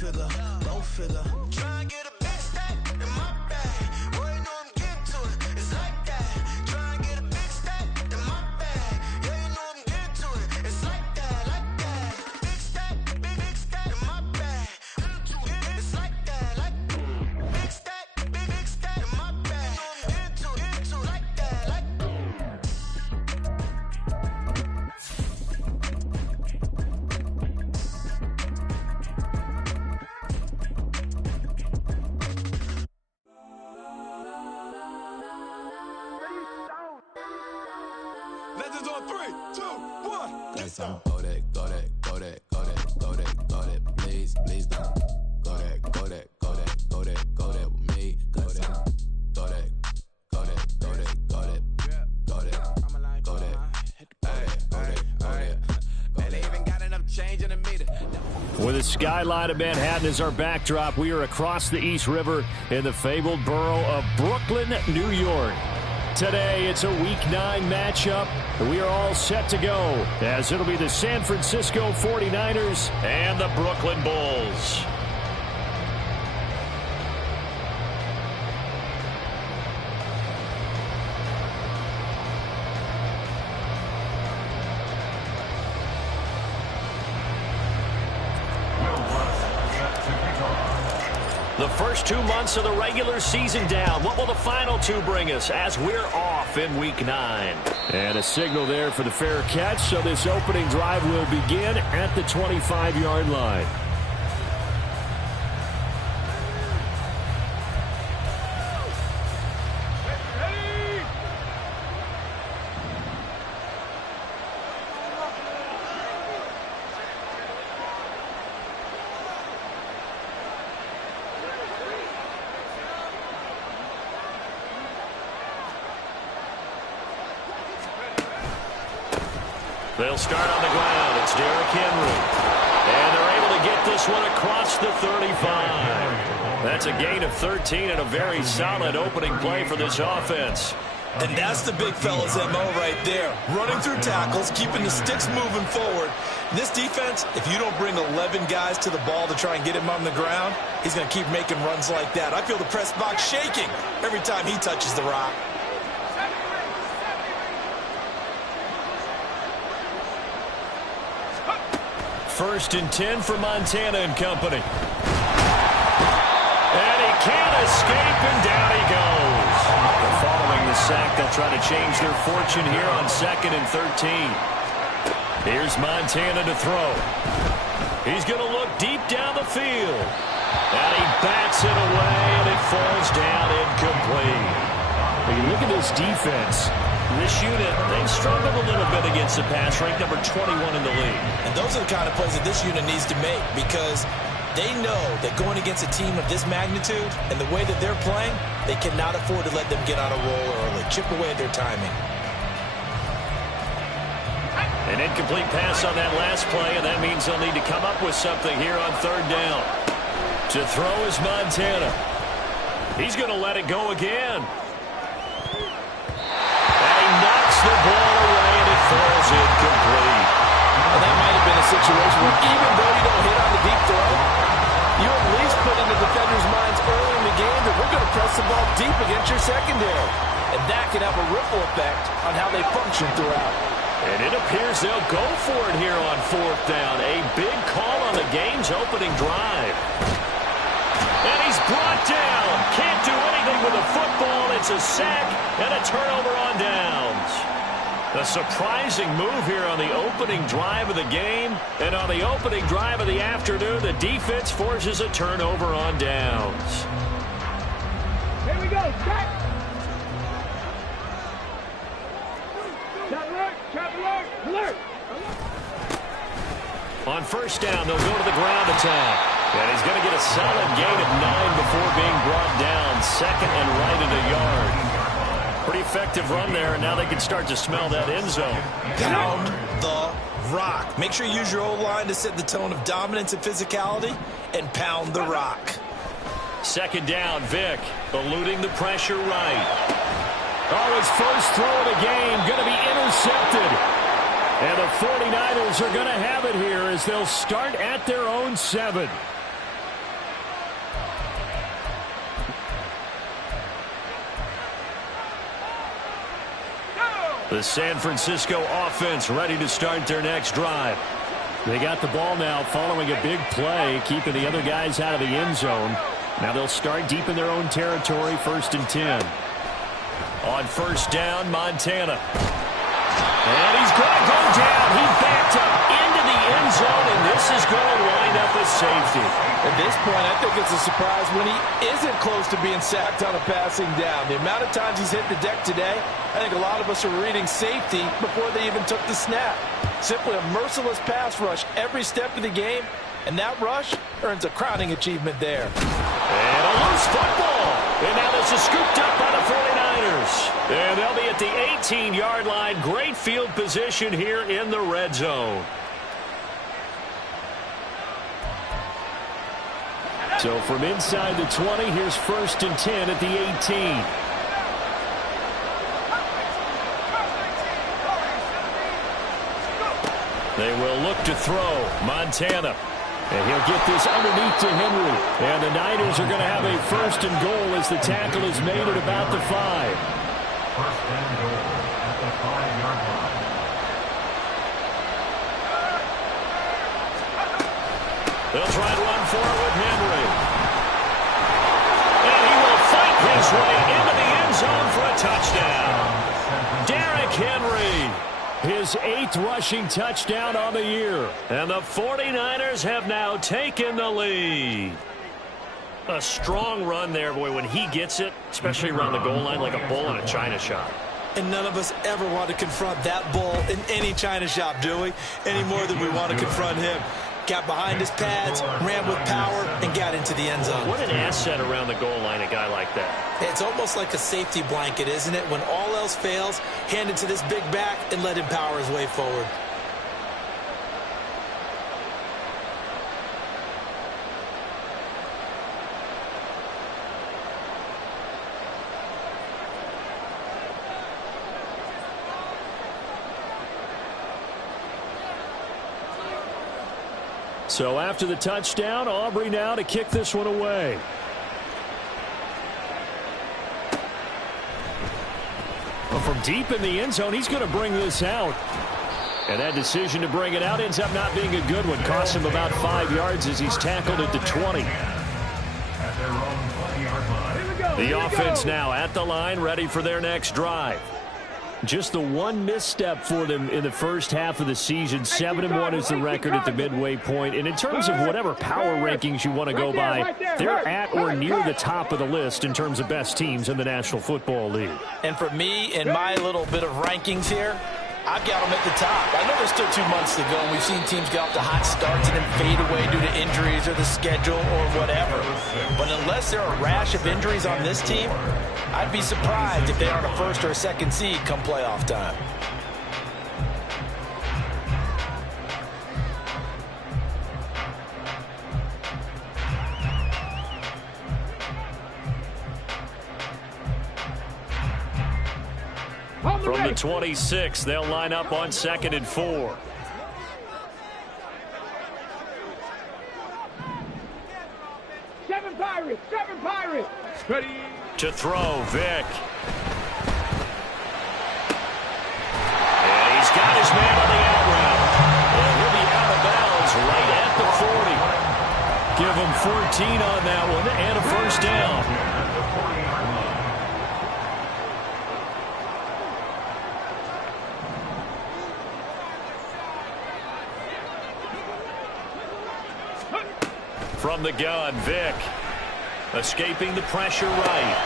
figure, go figure. Try and get a big stack in my bag. Boy, you know I'm getting to it. It's like that. Try and get a big stack in my bag. Yeah, you know I'm getting to it. It's like that, like that. Big stack in my bag. It's like that, like big stack in my bag. You know I'm getting to it, like that, like. Legends on 3, 2, 1. Got some go that, go that, go that, go that, go that, go that, please, please don't. Go that, go that, go that, go that, go that with me. Go that, go that, go that, go that, go that, go that, go that, They even got enough change in the meter. With the skyline of Manhattan as our backdrop, we are across the East River in the fabled borough of Brooklyn, New York. Today, it's a Week 9 matchup. We are all set to go, as it'll be the San Francisco 49ers and the Brooklyn Bulls. The first 2 months of the regular season down. What will the final 2 bring us as we're off in Week 9? And a signal there for the fair catch, so this opening drive will begin at the 25-yard line. They'll start on the ground. It's Derrick Henry. And they're able to get this one across the 35. That's a gain of 13 and a very solid opening play for this offense. And that's the big fella's MO right there. Running through tackles, keeping the sticks moving forward. This defense, if you don't bring 11 guys to the ball to try and get him on the ground, he's going to keep making runs like that. I feel the press box shaking every time he touches the rock. First and 10 for Montana and company. And he can't escape, and down he goes. Following the sack, they'll try to change their fortune here on 2nd and 13. Here's Montana to throw. He's going to look deep down the field. And he bats it away, and it falls down incomplete. When you look at this defense, this unit, they've struggled a little bit against the pass, ranked number 21 in the league. And those are the kind of plays that this unit needs to make, because they know that going against a team of this magnitude and the way that they're playing, they cannot afford to let them get on a roll early, chip away at their timing. An incomplete pass on that last play, and that means they'll need to come up with something here on 3rd down. To throw is Montana. He's going to let it go again. The ball away, and it falls incomplete. And that might have been a situation where even though you don't hit on the deep throw, you at least put in the defenders' minds early in the game that we're going to press the ball deep against your secondary. And that can have a ripple effect on how they function throughout. And it appears they'll go for it here on 4th down. A big call on the game's opening drive. And he's brought down. Can't do anything with a football. It's a sack and a turnover on downs. A surprising move here on the opening drive of the game. And on the opening drive of the afternoon, the defense forces a turnover on downs. Here we go. Check. Trap alert. Alert. On 1st down, they'll go to the ground attack. And he's going to get a solid gain of 9 before being brought down. 2nd and right at a yard. Pretty effective run there, and now they can start to smell that end zone. Pound the rock. Make sure you use your O-line to set the tone of dominance and physicality, and pound the rock. 2nd down, Vick eluding the pressure right. Oh, his first throw of the game going to be intercepted. And the 49ers are going to have it here as they'll start at their own 7. The San Francisco offense ready to start their next drive. They got the ball now following a big play, keeping the other guys out of the end zone. Now they'll start deep in their own territory, 1st and 10. On 1st down, Montana. And he's going to go down. He backed up into the end zone, and this is going to wind up a safety. At this point, I think it's a surprise when he isn't close to being sacked on a passing down. The amount of times he's hit the deck today, I think a lot of us are reading safety before they even took the snap. Simply a merciless pass rush every step of the game, and that rush earns a crowning achievement there. And a loose football. And now this is scooped up by the 49ers. And they'll be at the 18-yard line. Great field position here in the red zone. So from inside the 20, here's 1st and 10 at the 18. They will look to throw. Montana. And he'll get this underneath to Henry. And the Niners are going to have a 1st and goal as the tackle is made at about the 5. 1st and goal at the 5-yard line. They'll try and run for it with Henry. And he will fight his way into the end zone for a touchdown. Derrick Henry. His 8th rushing touchdown on the year. And the 49ers have now taken the lead. A strong run there, boy, when he gets it, especially around the goal line, like a bull in a china shop. And none of us ever want to confront that bull in any china shop, do we? Any more than we want to confront him. Got behind his pads, ran with power, and got into the end zone. What an asset around the goal line, a guy like that. It's almost like a safety blanket, isn't it? When all else fails, hand it to this big back and let him power his way forward. So after the touchdown, Aubrey now to kick this one away. Well, from deep in the end zone, he's going to bring this out. And that decision to bring it out ends up not being a good one. Costs him about 5 yards as he's tackled at the 20. At their own 20-yard line. The offense now at the line, ready for their next drive. Just the one misstep for them in the first half of the season. 7-1 is the record at the midway point. And in terms of whatever power rankings you want to go by, they're at or near the top of the list in terms of best teams in the National Football League. And for me, in my little bit of rankings here, I've got them at the top. I know there's still 2 months to go, and we've seen teams get off to hot starts and then fade away due to injuries or the schedule or whatever. But unless there are a rash of injuries on this team, I'd be surprised if they aren't a 1st or a 2nd seed come playoff time. From the 26, they'll line up on 2nd and 4. Seven Pirates. Ready. To throw, Vick. And he's got his man on the out route. And he'll be out of bounds right at the 40. Give him 14 on that one and a 1st down. From the gun, Vick. Escaping the pressure right.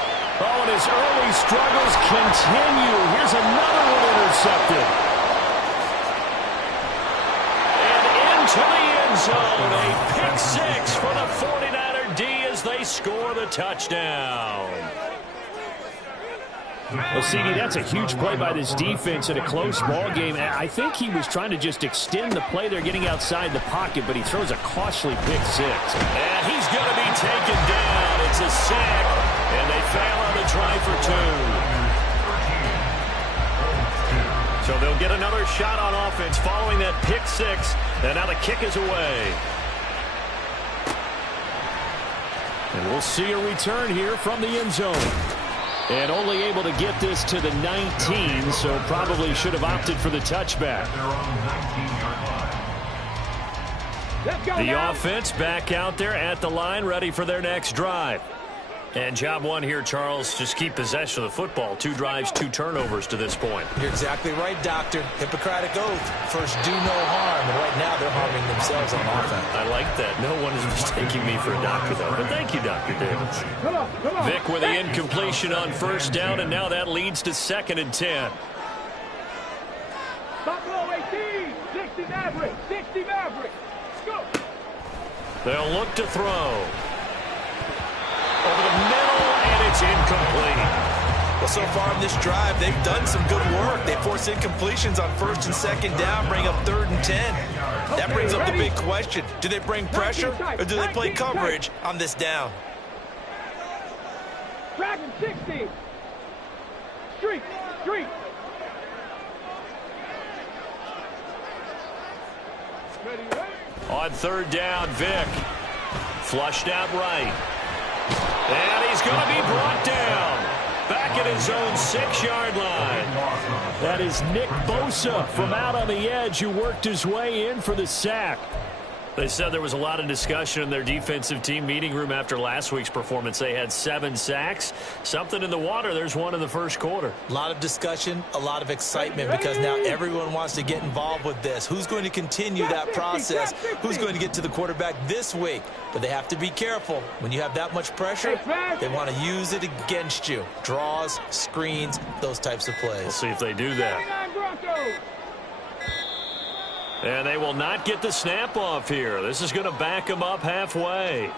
Oh, and his early struggles continue. Here's another one intercepted. And into the end zone. A pick 6 for the 49er D as they score the touchdown. Well, CD, that's a huge play by this defense in a close ball game. I think he was trying to just extend the play. They're getting outside the pocket, but he throws a costly pick 6. And he's going to be taken down. It's a sack, and they fail on the try for 2. So they'll get another shot on offense following that pick 6, and now the kick is away. And we'll see a return here from the end zone. And only able to get this to the 19, so probably should have opted for the touchback. Their own 19-yard line. Let's go The now. offense back out there at the line, ready for their next drive. And job one here, Charles, just keep possession of the football. 2 drives, 2 turnovers to this point. You're exactly right, Doctor. Hippocratic oath. First, do no harm. And right now, they're harming themselves on offense. I like that. No one is mistaking me for a doctor, though. But thank you, Dr. Davis. Come on. Vic with the incompletion on first down, and now that leads to 2nd and 10. Buffalo 18. 60 Mavericks. 60 Mavericks. Go. They'll look to throw. Over the middle, and it's incomplete. Well, so far in this drive, they've done some good work. They force incompletions on 1st and 2nd down, bring up 3rd and 10. That brings up the big question. Do they bring pressure, or do they play coverage on this down? Dragon 60. Street. Ready. On 3rd down, Vic. Flushed out right. And he's going to be brought down. Back at his own 6-yard line. That is Nick Bosa from out on the edge who worked his way in for the sack. They said there was a lot of discussion in their defensive team meeting room after last week's performance. They had 7 sacks. Something in the water. There's one in the first quarter. A lot of discussion, a lot of excitement, because now everyone wants to get involved with this. Who's going to continue that process? Who's going to get to the quarterback this week? But they have to be careful. When you have that much pressure, they want to use it against you. Draws, screens, those types of We'll plays. see if they do that. 49 Broncos. And they will not get the snap off here. This is going to back them up halfway.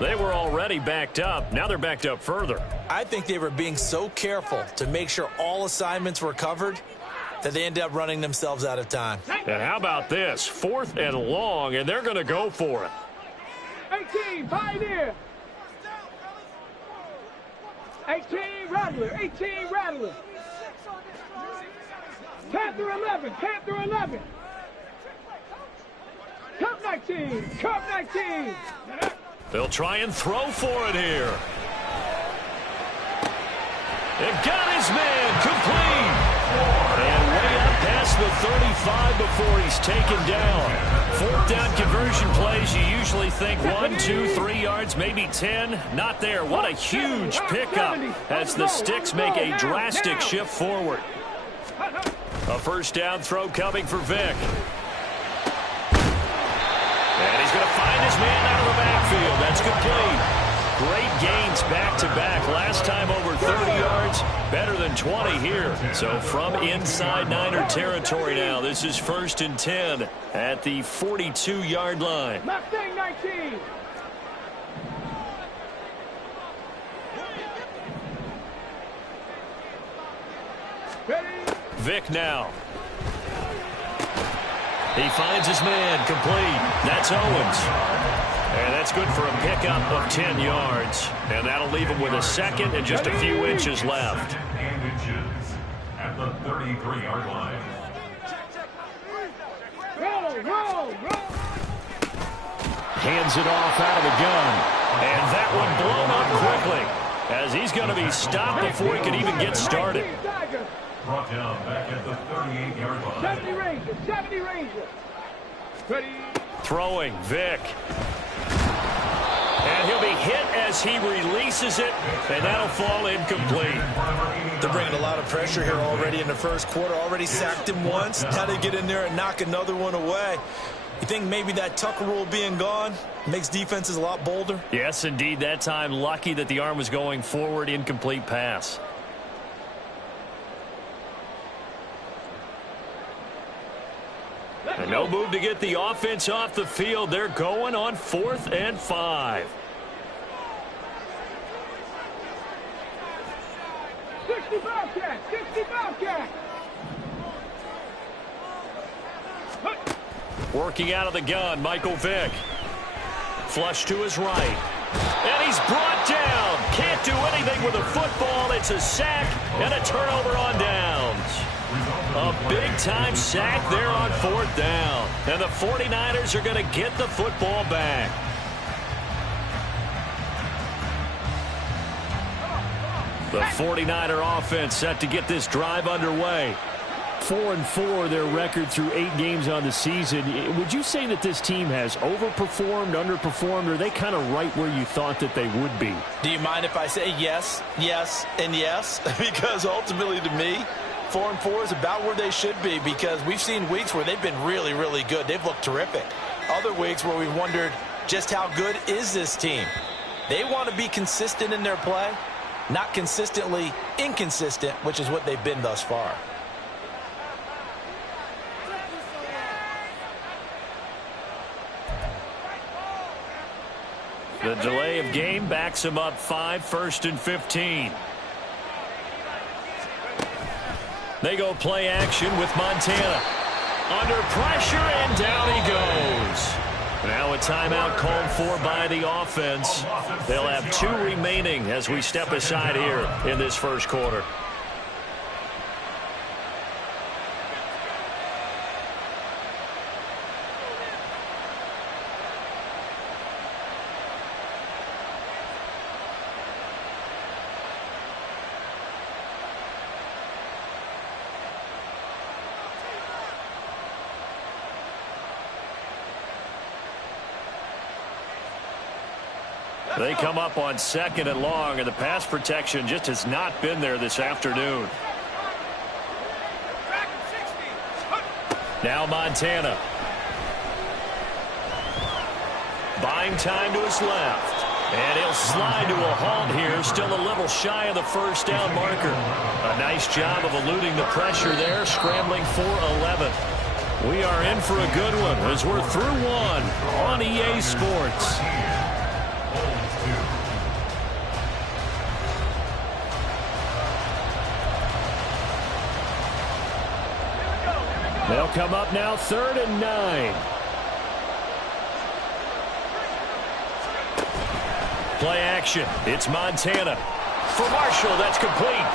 They were already backed up. Now they're backed up further. I think they were being so careful to make sure all assignments were covered that they ended up running themselves out of time. And how about this? 4th and long, and they're going to go for it. 18 Pioneer. 18 Rattler. 18 Rattler. Panther 11. Panther 11. Cup 19. Cup 19. They'll try and throw for it here. They've got his man complete. And way up past the 35 before he's taken down. 4th down conversion plays, you usually think 1, 2, 3 yards, maybe 10. Not there. What a huge pickup as the Sticks make a drastic shift forward. A first down throw coming for Vic. And he's going to find his man out of the backfield. That's complete. Great gains back-to-back. Last time over 30 yards, better than 20 here. So from inside Niner territory now, this is 1st and 10 at the 42-yard line. Mustang 19. Ready. Vic now. He finds his man complete. That's Owens. And that's good for a pickup of 10 yards. And that'll leave him with a 2nd and just a few inches left. And inches at the 33-yard line. Roll. Hands it off out of the gun. And that one blown up quickly as he's going to be stopped before he can even get started. 19 Tiger. Brought down back at the 38-yard line. 70 Rangers. 70 Rangers. Ready. Throwing, Vic. And he'll be hit as he releases it, and that'll fall incomplete. They're bringing a lot of pressure here already in the first quarter. Already sacked him once. Now they get in there and knock another one away. You think maybe that Tucker rule being gone makes defenses a lot bolder? Yes, indeed. That time, lucky that the arm was going forward, incomplete pass. And no move to get the offense off the field. They're going on 4th and 5. 60 Bobcat. 60 Bobcat. Working out of the gun, Michael Vick. Flush to his right. And he's brought down. Can't do anything with the football. It's a sack and a turnover on downs. A big-time sack there on 4th down. And the 49ers are going to get the football back. The 49er offense set to get this drive underway. 4-4 their record through 8 games on the season. Would you say that this team has overperformed, underperformed, or are they kind of right where you thought that they would be? Do you mind if I say yes, yes, and yes? Because ultimately to me, 4-4 is about where they should be, because we've seen weeks where they've been really, really good. They've looked terrific. Other weeks where we've wondered just how good is this team. They want to be consistent in their play, not consistently inconsistent, which is what they've been thus far. The delay of game backs him up 5, 1st and 15. They go play action with Montana. Under pressure, and down he goes. Now a timeout called for by the offense. They'll have 2 remaining as we step aside here in this first quarter. They come up on 2nd and long, and the pass protection just has not been there this afternoon. Now Montana. Buying time to his left. And he'll slide to a halt here, still a little shy of the first down marker. A nice job of eluding the pressure there, scrambling for 11. We are in for a good one as we're through one on EA Sports. They'll come up now 3rd and 9. Play action. It's Montana. For Marshall, that's complete.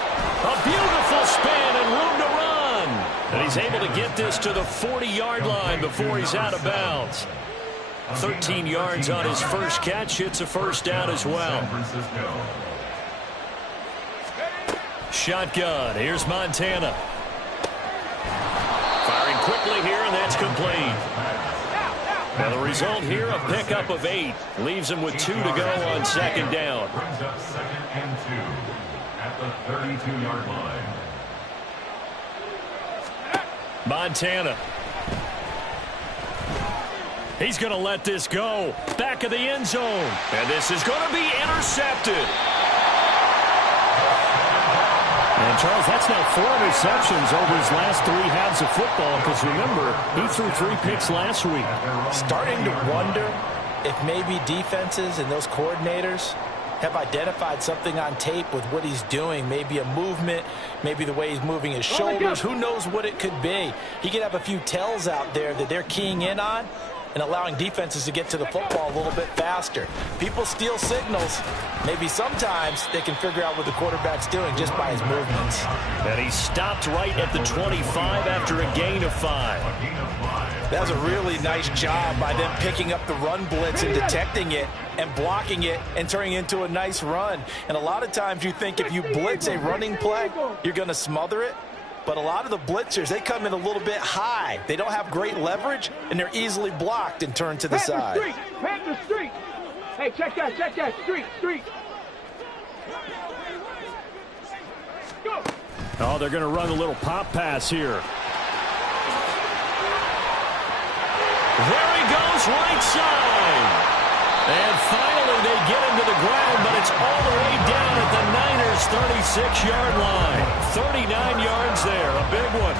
A beautiful spin and room to run. And he's able to get this to the 40-yard line before he's out of bounds. 13 yards on his first catch. It's a first down as well. Shotgun. Here's Montana. Firing quickly here, and that's complete. Now the result here, a pickup of 8. Leaves him with 2 to go on 2nd down. Brings up 2nd and 2 at the 32-yard line. Montana. He's going to let this go. Back of the end zone. And this is going to be intercepted. And, Charles, that's now 4 interceptions over his last 3 halves of football, because, remember, he threw 3 picks last week. Starting to wonder if maybe defenses and those coordinators have identified something on tape with what he's doing. Maybe a movement, maybe the way he's moving his shoulders. Who knows what it could be? He could have a few tells out there that they're keying in on and allowing defenses to get to the football a little bit faster. People steal signals. Maybe sometimes they can figure out what the quarterback's doing just by his movements. And he stopped right at the 25 after a gain of 5. That was a really nice job by them picking up the run blitz and detecting it and blocking it and turning it into a nice run. And a lot of times you think if you blitz a running play, you're going to smother it. But a lot of the blitzers, they come in a little bit high. They don't have great leverage, and they're easily blocked and turned to the side. Panther street. Hey, check that, street. Go. Oh, they're going to run a little pop pass here. There he goes, right side. And finally they get him to the ground, but it's all the way down at the Niners' 36-yard line. 39 yards there, a big one.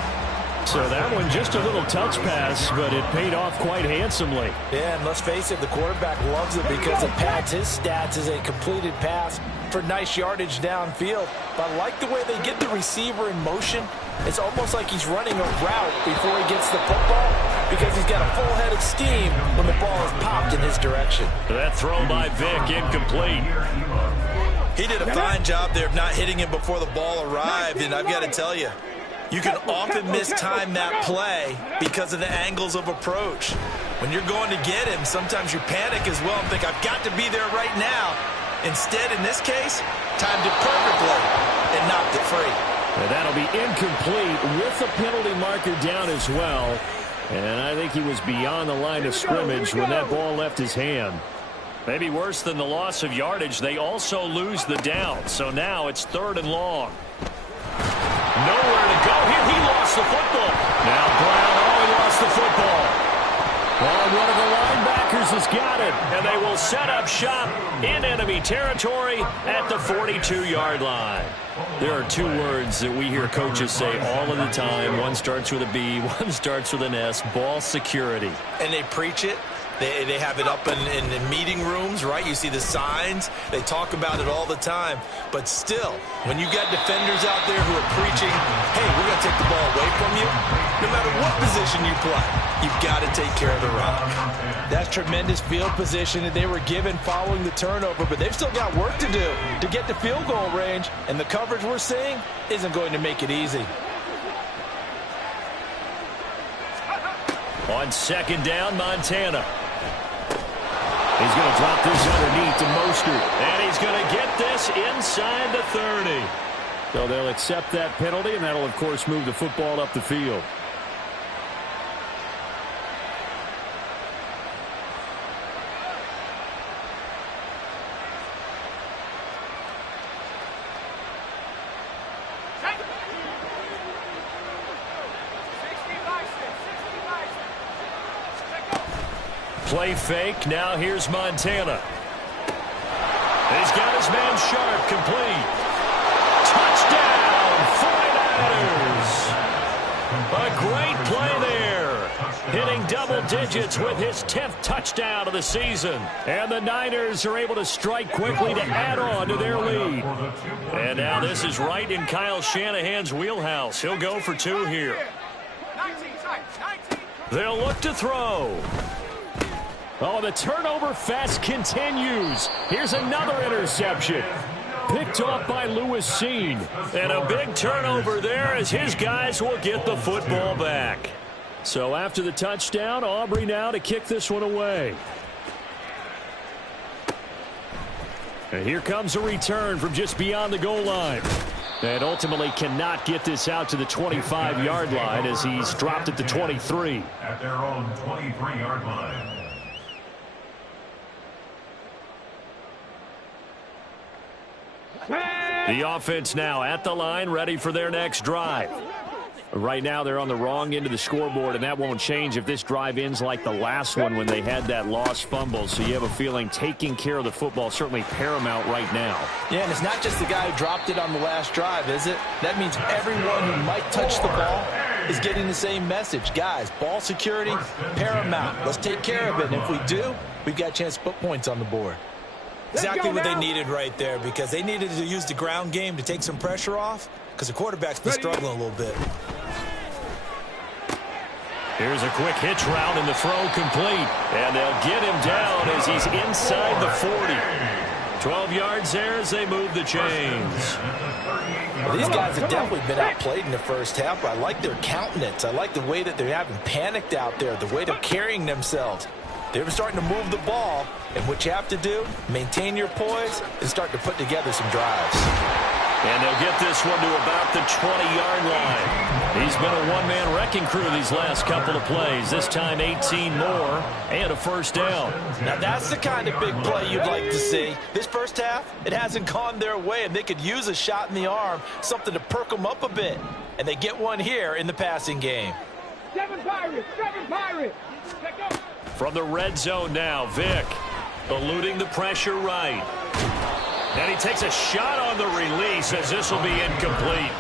So that one just a little touch pass, but it paid off quite handsomely. Yeah, and let's face it, the quarterback loves it because it pads his stats as a completed pass for nice yardage downfield. But I like the way they get the receiver in motion. It's almost like he's running a route before he gets the football because he's got a full head of steam when the ball is popped in his direction. That throw by Vick incomplete. He did a fine job there of not hitting him before the ball arrived, and I've got to tell you, you can often mistime that play because of the angles of approach. When you're going to get him, sometimes you panic as well and think, I've got to be there right now. Instead, in this case, timed it perfectly. and knocked it free. And that'll be incomplete with the penalty marker down as well. And I think he was beyond the line of scrimmage when that ball left his hand. Maybe worse than the loss of yardage, they also lose the down. So now it's 3rd and long. Nowhere to go here. He lost the football. Now Brown, he lost the football. Well, one of the linebackers has got it, and they will set up shop in enemy territory at the 42-yard line. There are 2 words that we hear coaches say all of the time. One starts with a B, one starts with an S, ball security. And they preach it. They have it up in meeting rooms, right? You see the signs. They talk about it all the time. But still, when you got defenders out there who are preaching, hey, we're going to take the ball away from you, no matter what position you play, you've got to take care of the rock. That's tremendous field position that they were given following the turnover, but they've still got work to do to get to field goal range, and the coverage we're seeing isn't going to make it easy. On 2nd down, Montana. He's going to drop this underneath to Mostert. And he's going to get this inside the 30. So they'll accept that penalty, and that'll, of course, move the football up the field. Play fake. Now here's Montana. He's got his man Sharp complete. Touchdown, 49ers. A great play there. Hitting double digits with his 10th touchdown of the season. And the Niners are able to strike quickly to add on to their lead. And now this is right in Kyle Shanahan's wheelhouse. He'll go for 2 here. They'll look to throw. Oh, the turnover fest continues. Here's another interception. Picked off by Lewis Cine. And a big turnover there as his guys will get the football back. So after the touchdown, Aubrey now to kick this one away. And here comes a return from just beyond the goal line. And ultimately cannot get this out to the 25-yard line as he's dropped at the 23. At their own 23-yard line. The offense now at the line, ready for their next drive. Right now they're on the wrong end of the scoreboard, and that won't change if this drive ends like the last one when they had that lost fumble. So you have a feeling taking care of the football certainly paramount right now. Yeah, and it's not just the guy who dropped it on the last drive, is it? That means everyone who might touch the ball is getting the same message. Guys, ball security, paramount. Let's take care of it, and if we do, we've got a chance to put points on the board. Exactly what they needed right there, because they needed to use the ground game to take some pressure off, because the quarterback's been struggling a little bit. Here's a quick hitch route and the throw complete. And they'll get him down as he's inside the 40. 12 yards there as they move the chains. Well, these guys have definitely been outplayed in the first half, but I like their countenance. I like the way that they haven't panicked out there, the way they're carrying themselves. They're starting to move the ball, and what you have to do, maintain your poise and start to put together some drives. And they'll get this one to about the 20-yard line. He's been a one-man wrecking crew these last couple of plays. This time 18 more and a first down. Now that's the kind of big play you'd like to see. This first half, it hasn't gone their way, and they could use a shot in the arm, something to perk them up a bit. And they get one here in the passing game. Seven Pirates! From the red zone now, Vick eluding the pressure right. And he takes a shot on the release as this will be incomplete.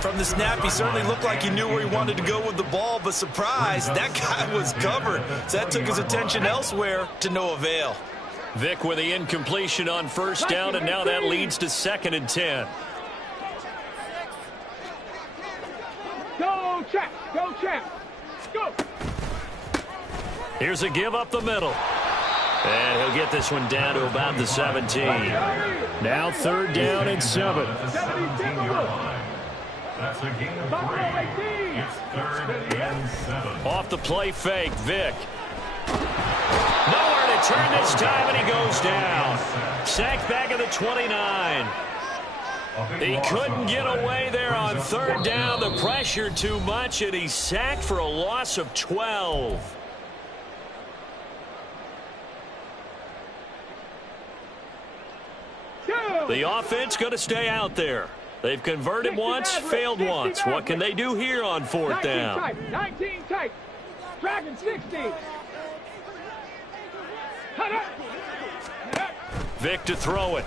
From the snap, he certainly looked like he knew where he wanted to go with the ball, but surprise, that guy was covered. So that took his attention elsewhere to no avail. Vick with the incompletion on first down, and now that leads to 2nd and 10. Go, Champ! Go, Champ! Go! Here's a give up the middle. And he'll get this one down to about the 17. Now 3rd down and 7. That's a gain of 3. It's 3rd and 7. Off the play fake, Vick. Nowhere to turn this time, and he goes down. Sacked back at the 29. He couldn't get away there on third down. The pressure too much, and he's sacked for a loss of 12. The offense going to stay out there. They've converted once, failed once. What can they do here on fourth down? 19 tight. Dragon 60. Vick to throw it.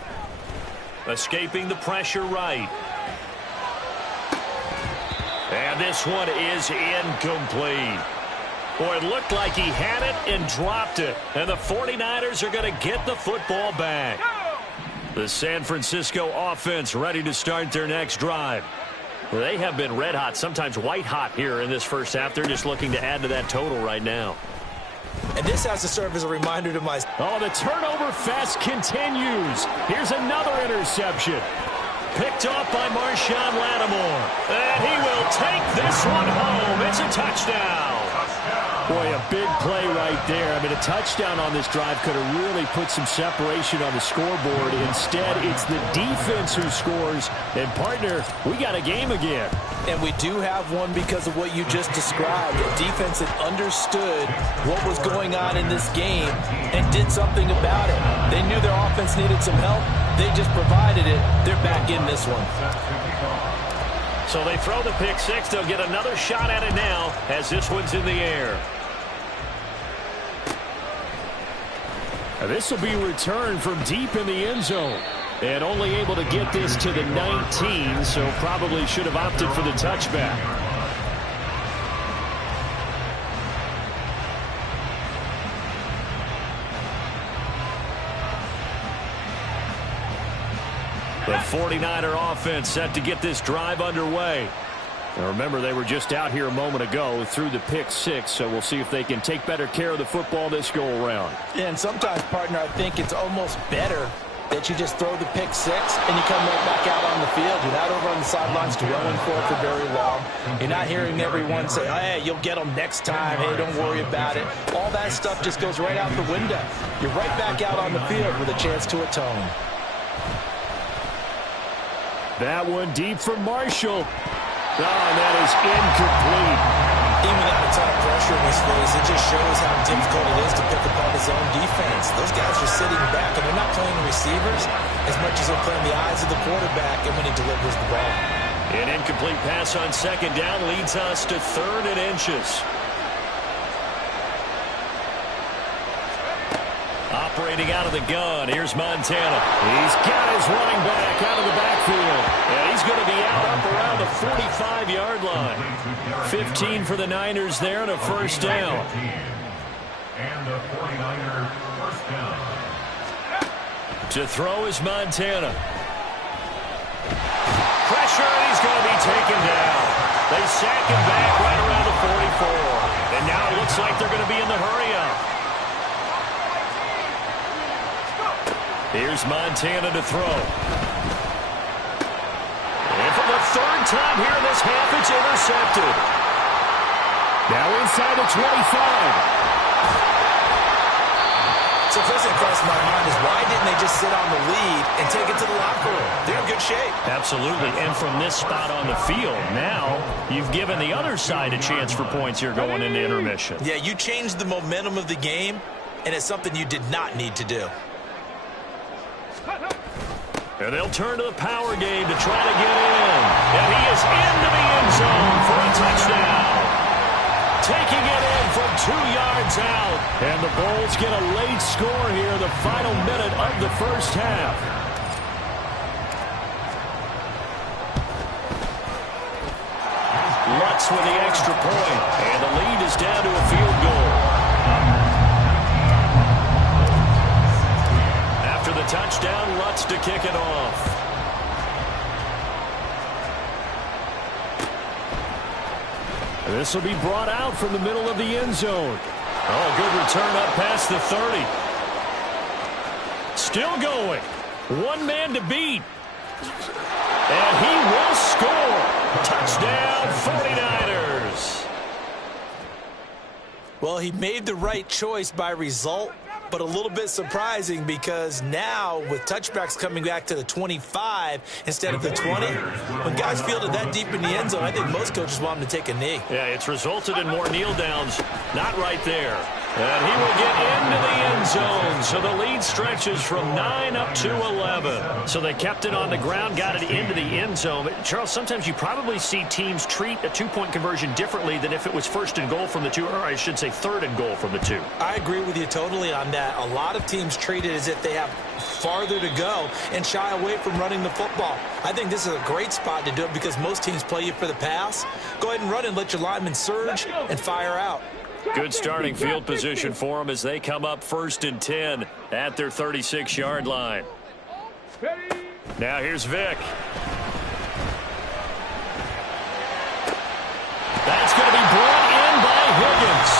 Escaping the pressure right. And this one is incomplete. Boy, it looked like he had it and dropped it. And the 49ers are going to get the football back. The San Francisco offense ready to start their next drive. They have been red hot, sometimes white hot here in this first half. They're just looking to add to that total right now. And this has to serve as a reminder to my... Oh, the turnover fest continues. Here's another interception. Picked off by Marshawn Lattimore. And he will take this one home. It's a touchdown. Boy, a big play right there. I mean, a touchdown on this drive could have really put some separation on the scoreboard. Instead, it's the defense who scores. And, partner, we got a game again. And we do have one because of what you just described. The defense had understood what was going on in this game and did something about it. They knew their offense needed some help. They just provided it. They're back in this one. So they throw the pick six. They'll get another shot at it now as this one's in the air. This will be returned from deep in the end zone. And only able to get this to the 19, so probably should have opted for the touchback. The 49er offense set to get this drive underway. Now remember, they were just out here a moment ago through the pick six, so we'll see if they can take better care of the football this go around. And sometimes, partner, I think it's almost better that you just throw the pick six and you come right back out on the field. You're not over on the sidelines dwelling for very long. You're not hearing everyone say, hey, you'll get them next time. Hey, don't worry about it. All that stuff just goes right out the window. You're right back out on the field with a chance to atone. That one deep for Marshall. Oh, and that is incomplete. Even without a ton of pressure in his face, it just shows how difficult it is to pick apart his own defense. Those guys are sitting back, and they're not playing receivers as much as they're playing the eyes of the quarterback and when he delivers the ball. An incomplete pass on second down leads us to 3rd and inches. Operating out of the gun, here's Montana. He's got his running back out of the backfield. And he's going to be out up around the 45-yard line. 15 for the Niners there and a first down. And the 49ers first down. To throw is Montana. Pressure, and he's going to be taken down. They sack him back right around the 44. And now it looks like they're going to be in the hurry-up. Here's Montana to throw. And for the 3rd time here in this half, it's intercepted. Now inside the 25. So first thing across my mind is why didn't they just sit on the lead and take it to the locker room? They're in good shape. Absolutely. And from this spot on the field, now you've given the other side a chance for points here going into intermission. Yeah, you changed the momentum of the game, and it's something you did not need to do. And they'll turn to the power game to try to get in. And he is into the end zone for a touchdown. Taking it in from 2 yards out. And the Bulls get a late score here in the final minute of the first half. Lutz with the extra point. And the lead is down to a field goal. After the touchdown, Lutz to kick it off. This will be brought out from the middle of the end zone. Oh, good return up past the 30. Still going. One man to beat. And he will score. Touchdown, 49ers. Well, he made the right choice by result, but a little bit surprising because now with touchbacks coming back to the 25 instead of the 20, when guys fielded that deep in the end zone, I think most coaches want them to take a knee. Yeah, it's resulted in more kneel downs. Not right there. And he will get into the end zone. So the lead stretches from 9 up to 11. So they kept it on the ground, got it into the end zone. But Charles, sometimes you probably see teams treat a two-point conversion differently than if it was first and goal from the 2, or I should say third and goal from the 2. I agree with you totally on that. A lot of teams treat it as if they have farther to go and shy away from running the football. I think this is a great spot to do it because most teams play you for the pass. Go ahead and run and let your linemen surge and fire out. Good starting field position for them as they come up 1st and 10 at their 36-yard line. Now here's Vick. That's going to be brought in by Higgins.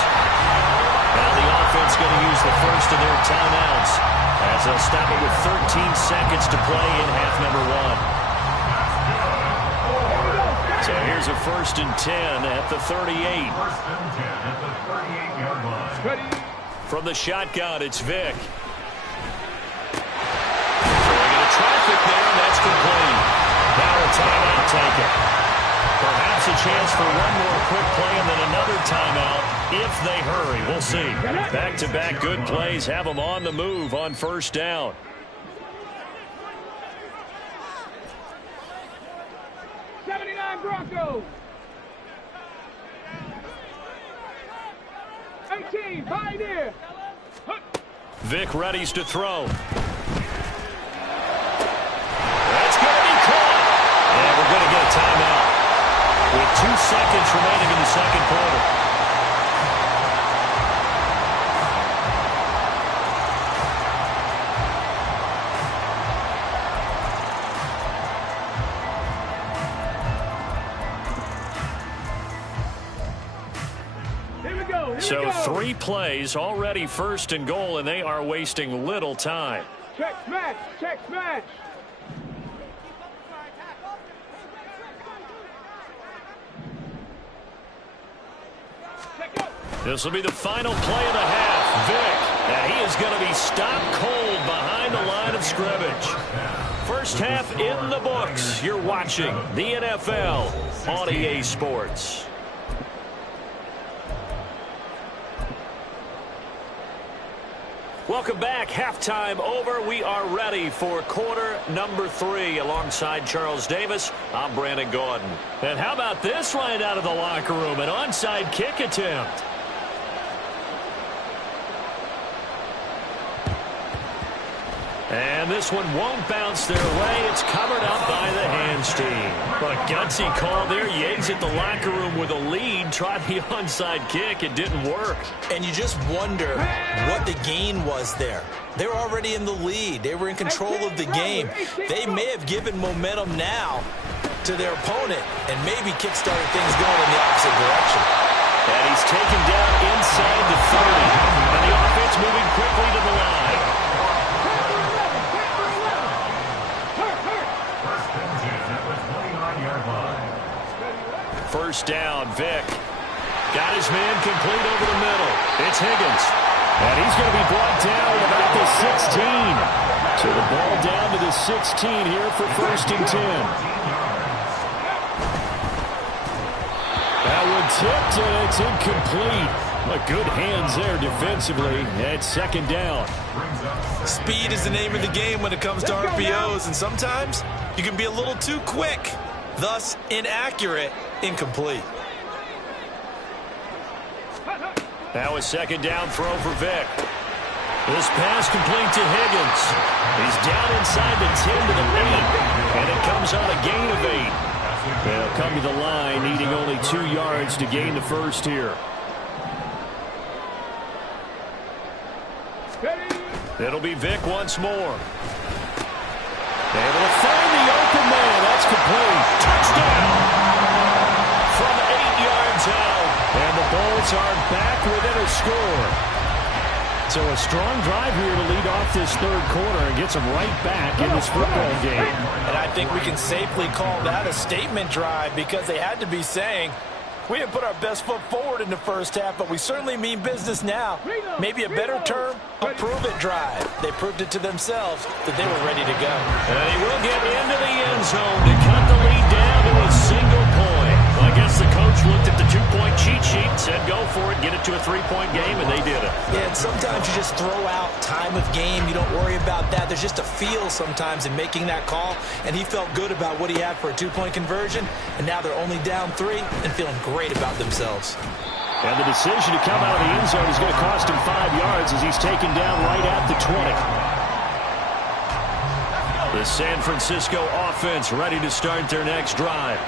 Now the offense going to use the first of their timeouts as they'll stop it with 13 seconds to play in half number 1. So here's a 1st and 10 at the 38. 1st and 10 at the 38-yard line. From the shotgun, it's Vick. Throwing into traffic there, and that's complete. Now a timeout taken. Perhaps a chance for one more quick play and then another timeout if they hurry. We'll see. Back-to-back good plays have them on the move on 1st down. 79 Broncos. 18 Pioneer. Vick readies to throw. That's going to be caught. And we're going to get a timeout with 2 seconds remaining in the second quarter. So 3 plays, already 1st and goal, and they are wasting little time. Check smash, check smash. This will be the final play of the half. Vick, and he is going to be stopped cold behind the line of scrimmage. First half in the books. You're watching the NFL on EA Sports. Welcome back. Halftime over. We are ready for quarter number 3. Alongside Charles Davis, I'm Brandon Gaudin. And how about this right out of the locker room? An onside kick attempt. And this one won't bounce their way. It's covered up by the hands team. But a gutsy call there. Yates at the locker room with a lead. Tried the onside kick. It didn't work. And you just wonder what the gain was there. They were already in the lead. They were in control of the game. They may have given momentum now to their opponent and maybe kick-started things going in the opposite direction. And he's taken down inside the 30. And the offense moving quickly to the line. First down, Vick. Got his man complete over the middle. It's Higgins. And he's going to be brought down at about the 16. So the ball down to the 16 here for 1st and 10. That one tipped, and it's incomplete. But good hands there defensively at 2nd down. Speed is the name of the game when it comes to RPOs, and sometimes you can be a little too quick, thus inaccurate, incomplete. Now a 2nd down throw for Vick. This pass complete to Higgins. He's down inside the 10 to the 8, and it comes on a gain of 8. They'll come to the line, needing only 2 yards to gain the first here. It'll be Vick once more. Able to find the open man. That's complete. Touchdown! From 8 yards out. And the Bulls are back within a score. So a strong drive here to lead off this 3rd quarter and gets them right back in this football game. And I think we can safely call that a statement drive because they had to be saying, We didn't put our best foot forward in the first half, but we certainly mean business now. Maybe a better term, a prove-it drive. They proved it to themselves that they were ready to go. And he will get into the end zone to cut the lead down to a single point. Well, I guess the coach looked at the two-point cheat sheet, said go for it, get it to a three-point game, and they did it. Yeah, and sometimes you just throw out time of game. You don't worry about that. There's just a feel sometimes in making that call, and he felt good about what he had for a two-point conversion, and now they're only down 3 and feeling great about themselves. And the decision to come out of the end zone is going to cost him 5 yards as he's taken down right at the 20. The San Francisco offense ready to start their next drive.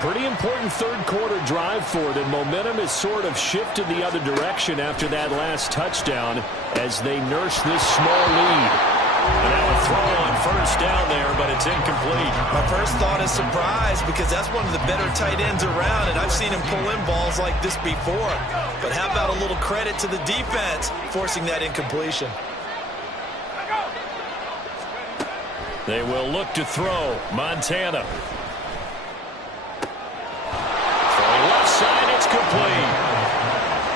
Pretty important third-quarter drive for them. Momentum has sort of shifted the other direction after that last touchdown as they nurse this small lead. And now a throw on first down there, but it's incomplete. My first thought is surprise because that's one of the better tight ends around, and I've seen him pull in balls like this before. But how about a little credit to the defense forcing that incompletion? They will look to throw. Montana. Side, it's complete.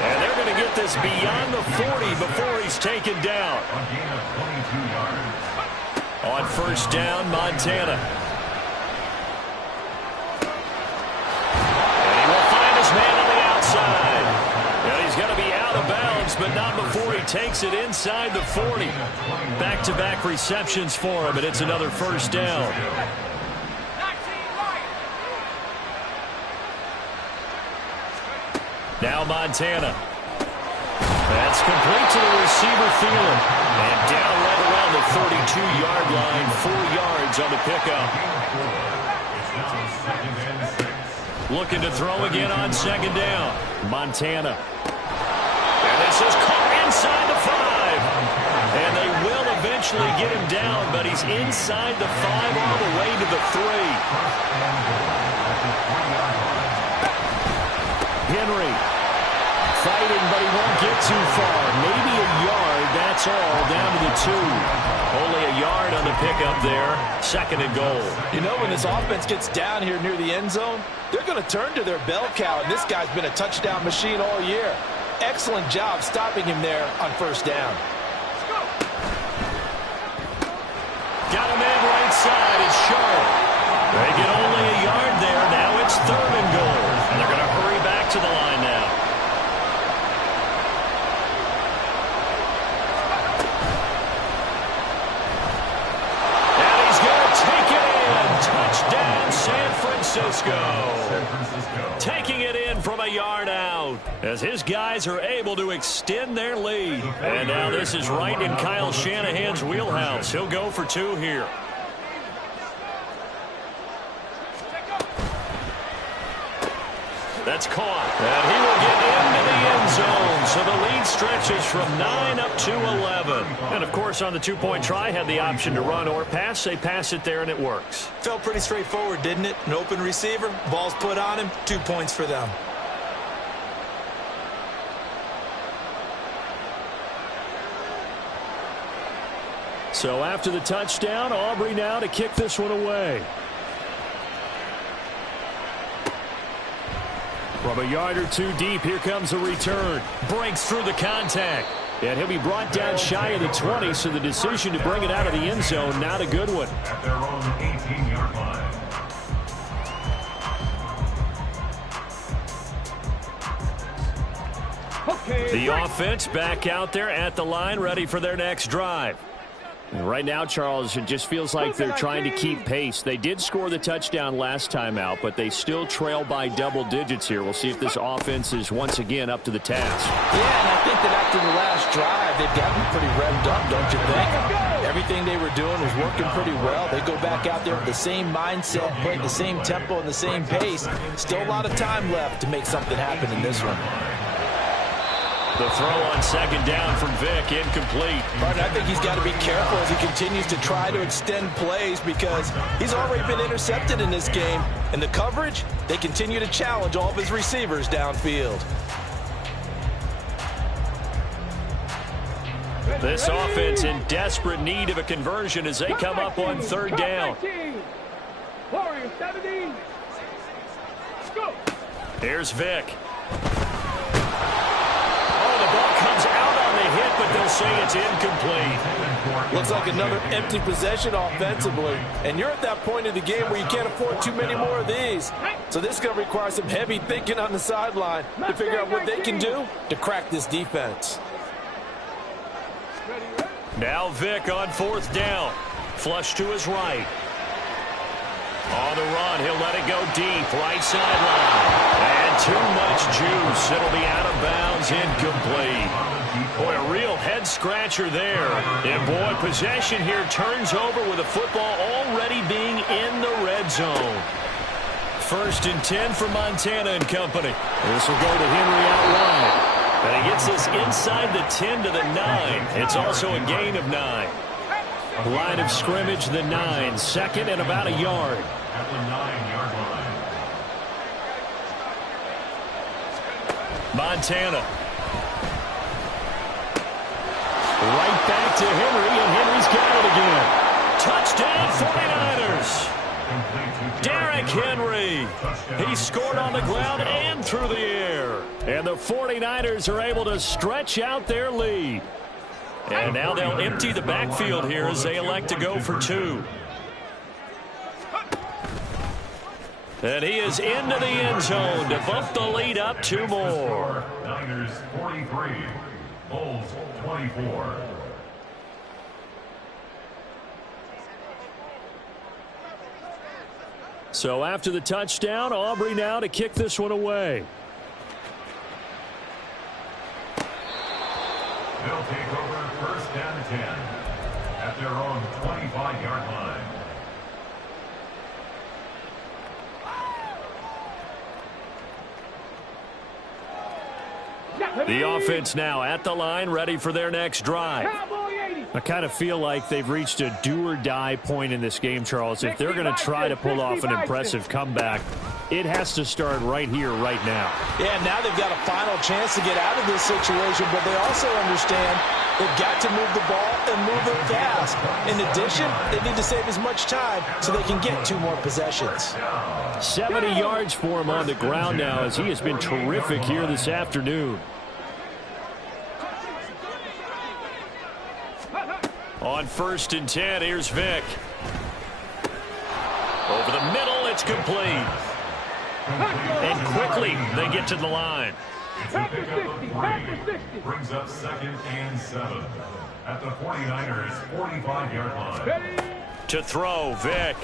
And they're going to get this beyond the 40 before he's taken down. On first down, Montana. And he will find his man on the outside. And he's going to be out of bounds, but not before he takes it inside the 40. Back-to-back receptions for him, and it's another first down. Now Montana. That's complete to the receiver, Thielen. And down right around the 32-yard line, 4 yards on the pickup. Looking to throw again on second down. Montana. And this is caught inside the 5. And they will eventually get him down, but he's inside the 5 all the way to the 3. Henry. Fighting, but he won't get too far. Maybe a yard, that's all, down to the 2. Only a yard on the pickup there. Second and goal. You know, when this offense gets down here near the end zone, they're going to turn to their bell cow, and this guy's been a touchdown machine all year. Excellent job stopping him there on first down. Got a man right side. It's Sharp. They get only a yard there. Now it's third and goal. And they're going to hurry back to the line now. Touchdown, San Francisco. Taking it in from a yard out as his guys are able to extend their lead. And now this is right in Kyle Shanahan's wheelhouse. He'll go for 2 here. That's caught. And he will get into the end zone. So the lead stretches from 9 up to 11. And, of course, on the two-point try, had the option to run or pass. They pass it there, and it works. Felt pretty straightforward, didn't it? An open receiver, ball's put on him, 2 points for them. So after the touchdown, Aubrey now to kick this one away. From a yard or 2 deep, here comes a return. Breaks through the contact. And he'll be brought down shy of the 20, so the decision to bring it out of the end zone, not a good one. At their own 18-yard line. Okay, the offense back out there at the line, ready for their next drive. And right now, Charles, it just feels like they're trying to keep pace. They did score the touchdown last time out, but they still trail by double digits here. We'll see if this offense is once again up to the task. Yeah, and I think that after the last drive, they've gotten pretty revved up, don't you think? Everything they were doing was working pretty well. They go back out there with the same mindset, playing the same tempo and the same pace. Still a lot of time left to make something happen in this one. The throw on second down from Vick, incomplete. Martin, I think he's got to be careful as he continues to try to extend plays because he's already been intercepted in this game. And the coverage, they continue to challenge all of his receivers downfield. This offense in desperate need of a conversion as they come up on third down. Warriors 17. Let's go. Here's Vick. Oh, the ball comes out on the hit, but they'll say it's incomplete. Looks like another empty possession offensively. And you're at that point in the game where you can't afford too many more of these. So this is going to require some heavy thinking on the sideline to figure out what they can do to crack this defense. Now Vick on 4th down. Flush to his right. On the run, he'll let it go deep, right sideline. And too much juice. It'll be out of bounds, incomplete. Boy, a real head-scratcher there. And, boy, possession here turns over with the football already being in the red zone. 1st and 10 for Montana and company. This will go to Henry out wide. And he gets this inside the 10 to the 9. It's also a gain of 9. Line of scrimmage, the 9. 2nd and about a yard. At the 9-yard line. Montana. Right back to Henry, and Henry's got it again. Touchdown, 49ers. Derrick Henry. He scored on the ground and through the air. And the 49ers are able to stretch out their lead. And now they'll empty the backfield here as they elect to go for 2. And he is into the end zone to bump the lead up 2 more. Niners 43, Bulls 24. So after the touchdown, Aubrey now to kick this one away. They'll take over 1st and 10 at their own 25-yard line. The offense now at the line, ready for their next drive. I kind of feel like they've reached a do-or-die point in this game, Charles. If they're going to try to pull off an impressive comeback, it has to start right here, right now. Yeah, now they've got a final chance to get out of this situation, but they also understand they've got to move the ball and move it fast. In addition, they need to save as much time so they can get 2 more possessions. 70 yards for him on the ground now as he has been terrific here this afternoon. On 1st and 10, here's Vick. Over the middle, it's complete. And quickly, they get to the line. It's a pickup of 3. Brings up 2nd and 7 at the 49ers 45-yard line. To throw, Vick.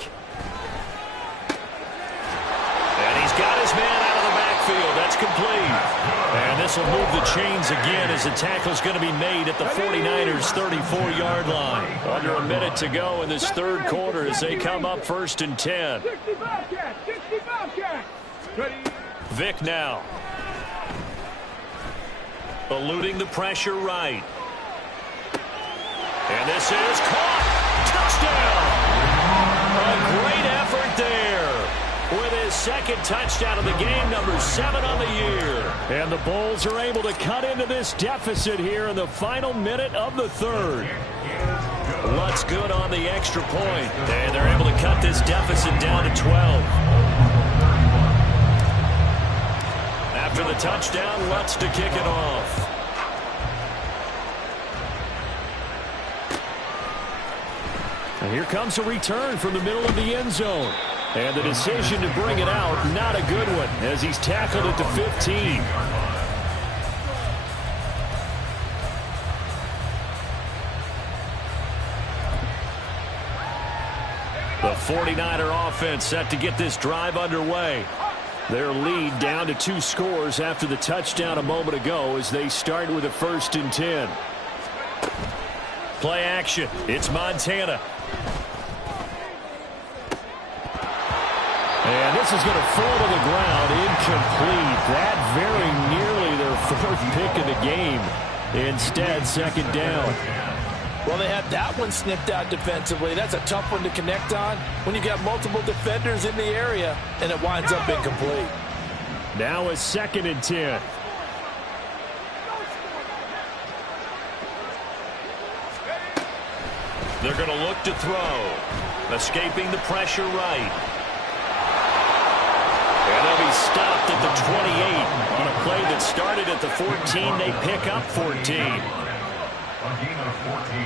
And he's got his man out of the backfield. That's complete. And this will move the chains again as the tackle's going to be made at the 49ers 34-yard line. Under a minute to go in this 3rd quarter as they come up 1st and 10. Vick now. Eluding the pressure right. And this is caught. Touchdown. A great effort there. With his 2nd touchdown of the game, number 7 on the year. And the Bulls are able to cut into this deficit here in the final minute of the 3rd. Lutz good on the extra point. And they're able to cut this deficit down to 12. After the touchdown, Lutz to kick it off. And here comes a return from the middle of the end zone. And the decision to bring it out, not a good one, as he's tackled at the 15. The 49er offense set to get this drive underway. Their lead down to 2 scores after the touchdown a moment ago as they start with a 1st and 10. Play action. It's Montana. And this is going to fall to the ground, incomplete. That very nearly their 4th pick of the game. Instead, 2nd down. Well, they had that one snipped out defensively. That's a tough one to connect on when you got multiple defenders in the area, and it winds up incomplete. Now a 2nd and 10. They're going to look to throw. Escaping the pressure right. And they'll be stopped at the 28. On a play that started at the 14, they pick up 14. A gain of 14.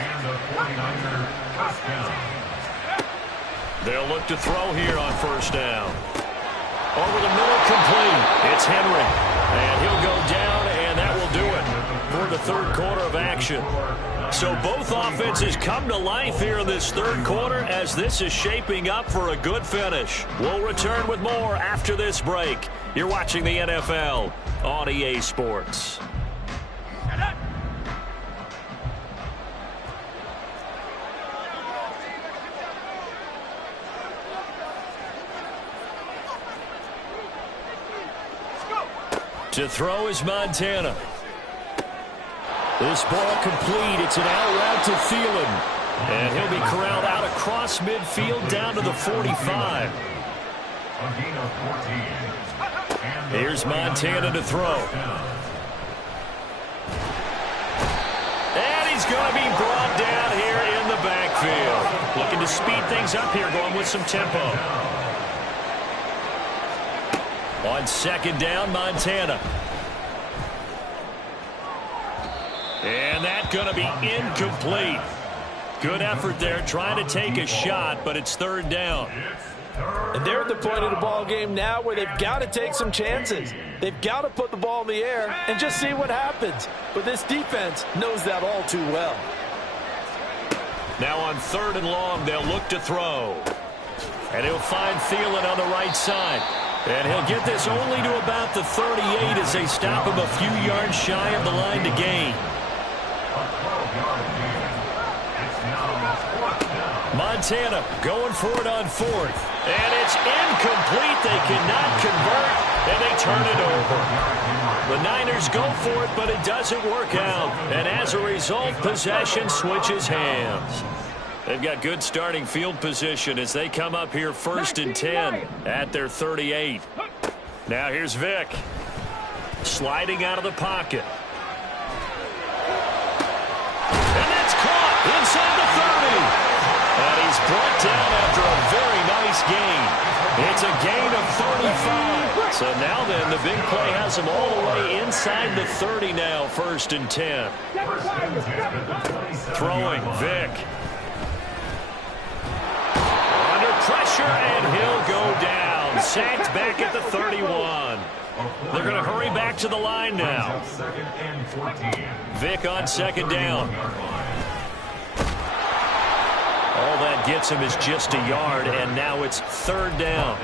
And the 49er first down. They'll look to throw here on first down. Over the middle, complete. It's Henry. And he'll go down, and that will do it for the third quarter of action. So both offenses come to life here in this third quarter as this is shaping up for a good finish. We'll return with more after this break. You're watching the NFL on EA Sports. To throw is Montana. This ball complete. It's an out route to Thielen. And he'll be corralled out across midfield down to the 45. Here's Montana to throw. And he's going to be brought down here in the backfield. Looking to speed things up here, going with some tempo. On second down, Montana. And that's going to be incomplete. Good effort there, trying to take a shot, but it's third down. And they're at the point of the ball game now where they've got to take some chances. They've got to put the ball in the air and just see what happens. But this defense knows that all too well. Now on third and long, they'll look to throw. And he'll find Thielen on the right side. And he'll get this only to about the 38 as they stop him a few yards shy of the line to gain. Montana going for it on fourth. And it's incomplete. They cannot convert, and they turn it over. The Niners go for it, but it doesn't work out. And as a result, possession switches hands. They've got good starting field position as they come up here first and 10 at their 38. Now here's Vick. Sliding out of the pocket. And that's caught inside the 30. And he's brought down after a very nice gain. It's a gain of 35. So now then, the big play has him all the way inside the 30 now, first and 10. Throwing, Vick. Pressure, and he'll go down. Sacked back at the 31. They're going to hurry back to the line now. Vick on second down. All that gets him is just a yard, and now it's third down.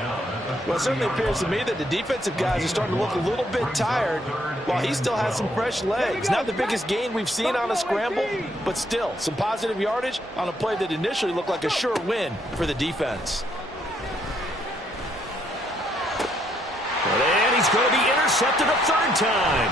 Well, it certainly appears to me that the defensive guys are starting to look a little bit tired while he still has some fresh legs. Not the biggest gain we've seen on a scramble, but still some positive yardage on a play that initially looked like a sure win for the defense. And he's going to be intercepted a third time.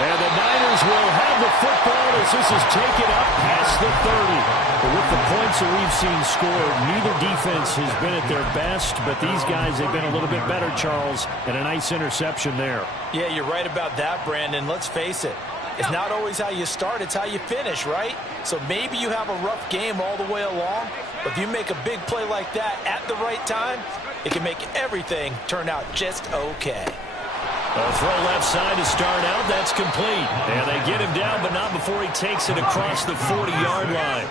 And the Niners will have the football as this is taken up past the 30. But with the points that we've seen scored, neither defense has been at their best, but these guys have been a little bit better, Charles, and a nice interception there. Yeah, you're right about that, Brandon. Let's face it. It's not always how you start, it's how you finish, right? So maybe you have a rough game all the way along, but if you make a big play like that at the right time, it can make everything turn out just okay. A throw left side to start out. That's complete. And they get him down, but not before he takes it across the 40-yard line.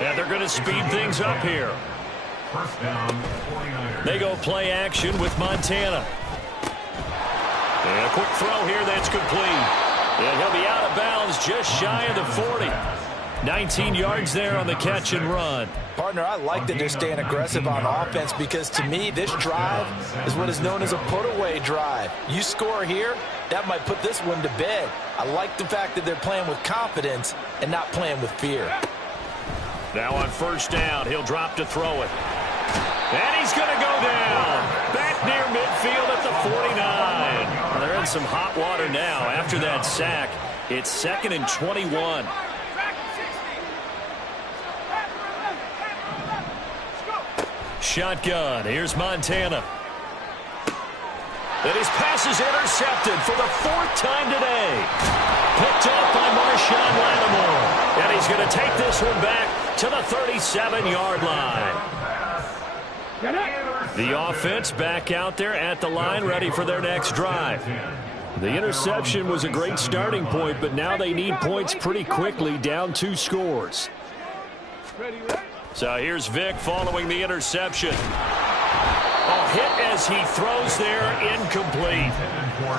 And they're going to speed things up here. First down, 49ers. They go play action with Montana. And a quick throw here that's complete. And he'll be out of bounds just shy of the 40. 19 yards there on the catch and run. Partner, I like that they're staying aggressive on offense because to me this drive is what is known as a put-away drive. You score here, that might put this one to bed. I like the fact that they're playing with confidence and not playing with fear. Now on first down, he'll drop to throw it. And he's going to go down. Back near midfield at the 49. They're in some hot water now after that sack. It's 2nd and 21. Shotgun. Here's Montana. And his pass is intercepted for the 4th time today. Picked off by Marshawn Lattimore. And he's going to take this one back to the 37-yard line. The offense back out there at the line, ready for their next drive. The interception was a great starting point, but now they need points pretty quickly, down 2 scores. So here's Vic following the interception. A hit as he throws there, incomplete.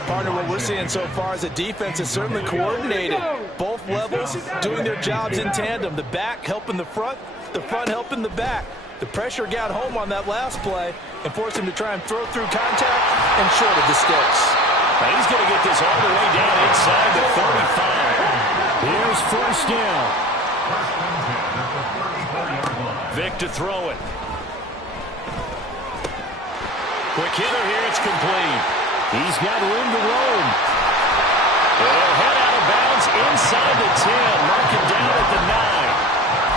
Partner, what we're seeing so far is the defense is certainly coordinated. Both levels doing their jobs in tandem. The back helping the front helping the back. The pressure got home on that last play and forced him to try and throw through contact and short of the sticks. Now he's going to get this all the way down inside the 35. Here's first down. Vic to throw it. Quick hitter here, it's complete. He's got room to roam. They'll head out of bounds inside the 10. Mark it down at the 9.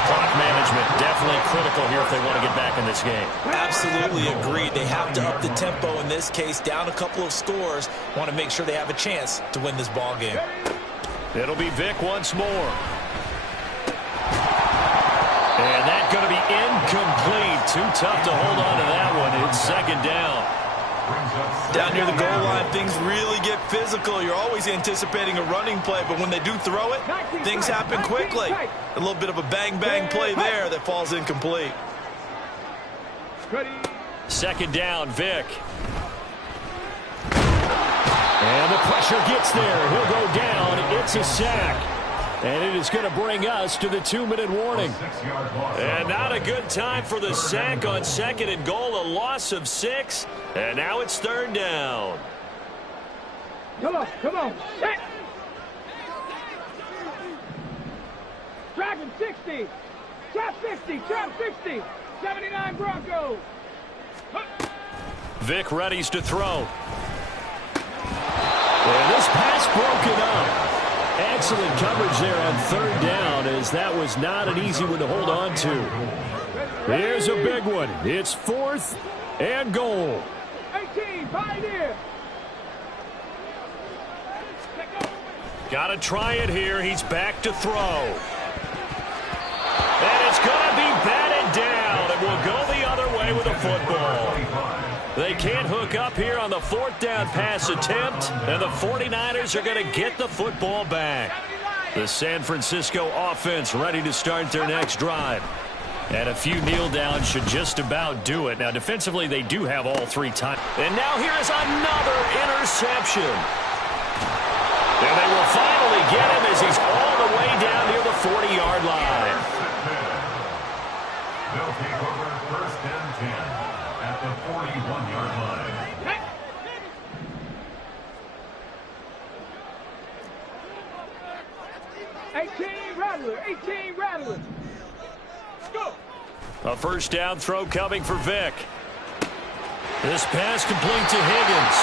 Clock management definitely critical here if they want to get back in this game. Absolutely agreed. They have to up the tempo in this case, down a couple of scores. Want to make sure they have a chance to win this ball game. It'll be Vic once more. And that's going to be incomplete. Too tough to hold on to that one. It's second down. Down near the goal line, things really get physical. You're always anticipating a running play, but when they do throw it, things happen quickly. A little bit of a bang-bang play there that falls incomplete. Second down, Vic. And the pressure gets there. He'll go down. It's a sack. And it is going to bring us to the 2-minute warning. And not a good time for the sack on second and goal. A loss of 6. And now it's third down. Come on. Set. Dragon 60. Trap 50. 79 Broncos. Vic readies to throw. And this pass broken up. Excellent coverage there on third down, as that was not an easy one to hold on to. Here's a big one. It's 4th and goal. 18, Pioneer. Got to try it here. He's back to throw. And it's going to be batted down, and will go the other way with a football. They can't hook up here on the 4th down pass attempt, and the 49ers are going to get the football back. The San Francisco offense ready to start their next drive. And a few kneel downs should just about do it. Now, defensively, they do have all 3 times. And now here is another interception. And they will finally get him as he's all the way down near the 40-yard line. They'll take over first and 10 at the 41-yard line. Eighteen Rattler. Go. A first down throw coming for Vic. This pass complete to Higgins.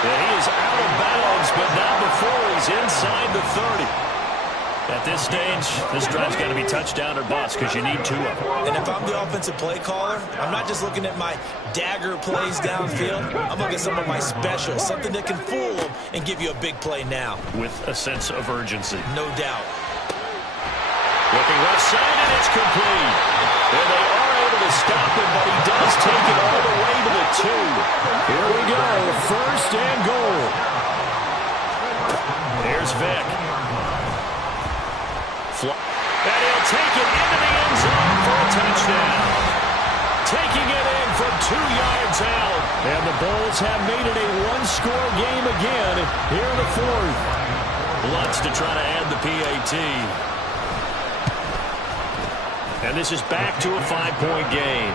And he is out of bounds, but not before he's inside the 30. At this stage, this drive's got to be touchdown or bust because you need 2 of them. And if I'm the offensive play caller, I'm not just looking at my dagger plays downfield. I'm looking at some of my specials, something that can fool them and give you a big play now. With a sense of urgency. No doubt. Looking left side, and it's complete. And they are able to stop him, but he does take it all the way to the 2. Here we go, first and goal. Here's Vic. And he'll take it into the end zone for a touchdown. Taking it in from 2 yards out. And the Bulls have made it a 1-score game again here in the 4th. Lutz to try to add the PAT. And this is back to a 5-point game.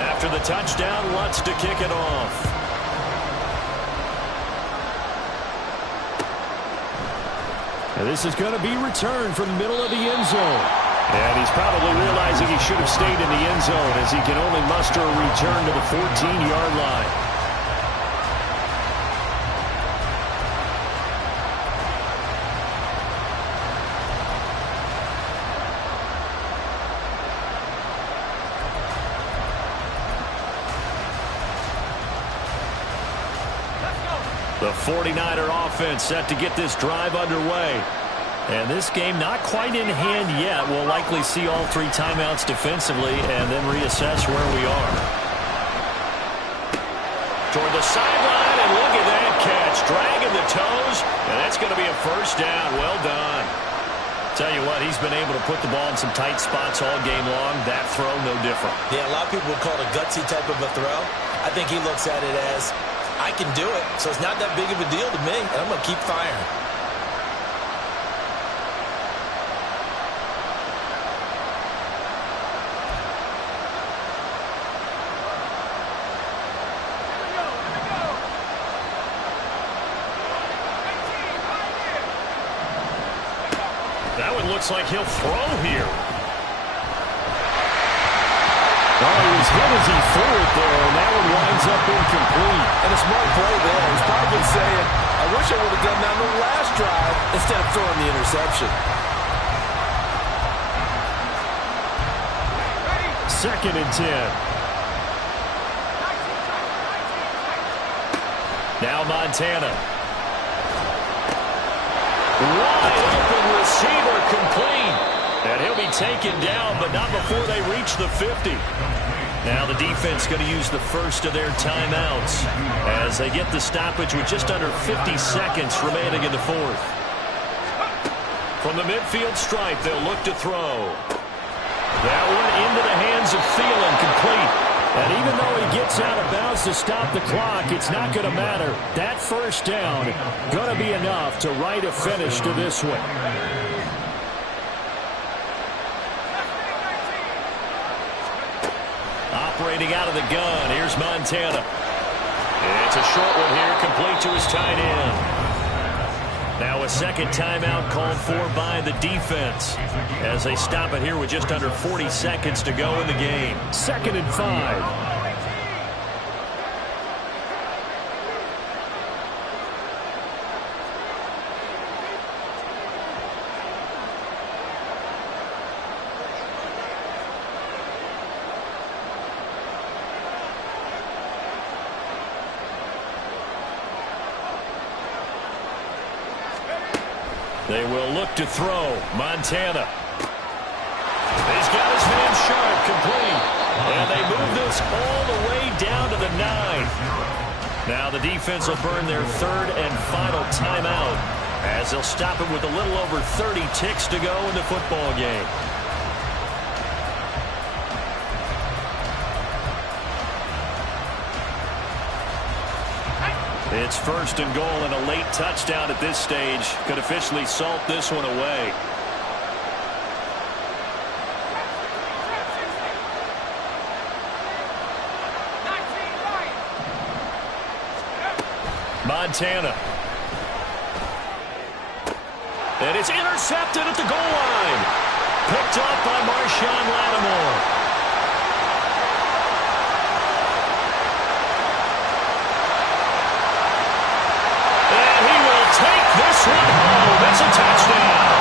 After the touchdown, Lutz to kick it off. And this is going to be returned from the middle of the end zone. And he's probably realizing he should have stayed in the end zone as he can only muster a return to the 14-yard line. The 49er offense set to get this drive underway. And this game not quite in hand yet. We'll likely see all 3 timeouts defensively and then reassess where we are. Toward the sideline, and look at that catch. Dragging the toes, and that's going to be a first down. Well done. Tell you what, he's been able to put the ball in some tight spots all game long. That throw, no different. Yeah, a lot of people would call it a gutsy type of a throw. I think he looks at it as, I can do it, so it's not that big of a deal to me, and I'm going to keep firing. That one looks like he'll throw here. Oh, he was hit as he threw it there, and that one winds up incomplete. And a smart play there. He's probably been saying, I wish I would have done that on the last drive instead of throwing the interception. Second and 10. Now Montana. Wide open receiver complete. And he'll be taken down, but not before they reach the 50. Now the defense going to use the first of their timeouts as they get the stoppage with just under 50 seconds remaining in the fourth. From the midfield stripe, they'll look to throw. That one into the hands of Thielen, complete. And even though he gets out of bounds to stop the clock, it's not going to matter. That first down going to be enough to write a finish to this one. Operating out of the gun, here's Montana. It's a short one here, complete to his tight end. Now a second timeout called for by the defense as they stop it here with just under 40 seconds to go in the game. 2nd and 5. They will look to throw. Montana. He's got his man sharp, complete. And they move this all the way down to the 9. Now the defense will burn their 3rd and final timeout as they'll stop it with a little over 30 ticks to go in the football game. It's 1st and goal, and a late touchdown at this stage could officially salt this one away. Montana. And it's intercepted at the goal line. Picked up by Marshawn Lattimore. This one home. It's a touchdown.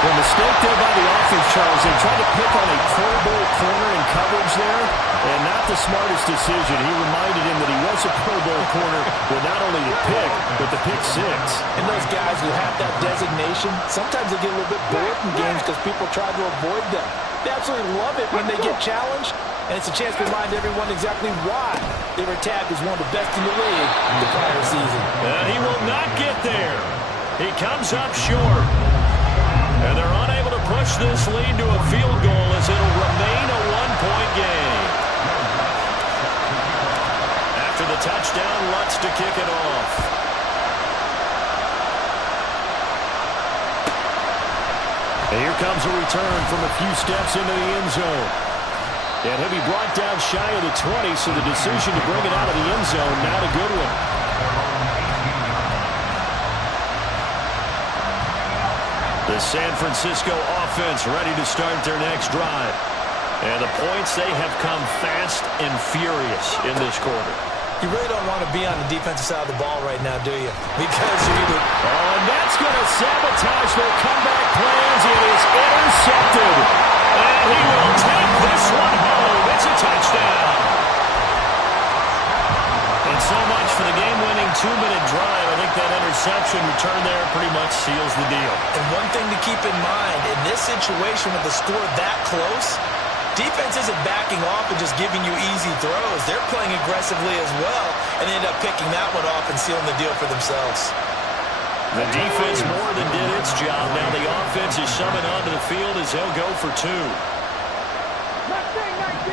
The mistake there by the offense, Charles. They tried to pick on a Pro Bowl corner in coverage there, and not the smartest decision. He reminded him that he was a Pro Bowl corner with not only the pick, but the pick 6. And those guys who have that designation, sometimes they get a little bit bored in games because people try to avoid them. They absolutely love it when they get challenged, and it's a chance to remind everyone exactly why they were tagged as one of the best in the league the prior season. And he will not get there. He comes up short. And they're unable to push this lead to a field goal as it'll remain a 1-point game. After the touchdown, Lutz to kick it off. And here comes a return from a few steps into the end zone. And he'll be brought down shy of the 20, so the decision to bring it out of the end zone, not a good one. The San Francisco offense ready to start their next drive. And the points, they have come fast and furious in this quarter. You really don't want to be on the defensive side of the ball right now, do you? Because you're either... Oh, and that's going to sabotage their comeback plans. It is intercepted. And he will take this one home. It's a touchdown. And so much for the game-winning 2-minute drive. interception return there pretty much seals the deal. And one thing to keep in mind, in this situation with the score that close, defense isn't backing off and just giving you easy throws. They're playing aggressively as well, and they end up picking that one off and sealing the deal for themselves. The defense more than did its job. Now the offense is summoned onto the field as they'll go for two. Mustang 19.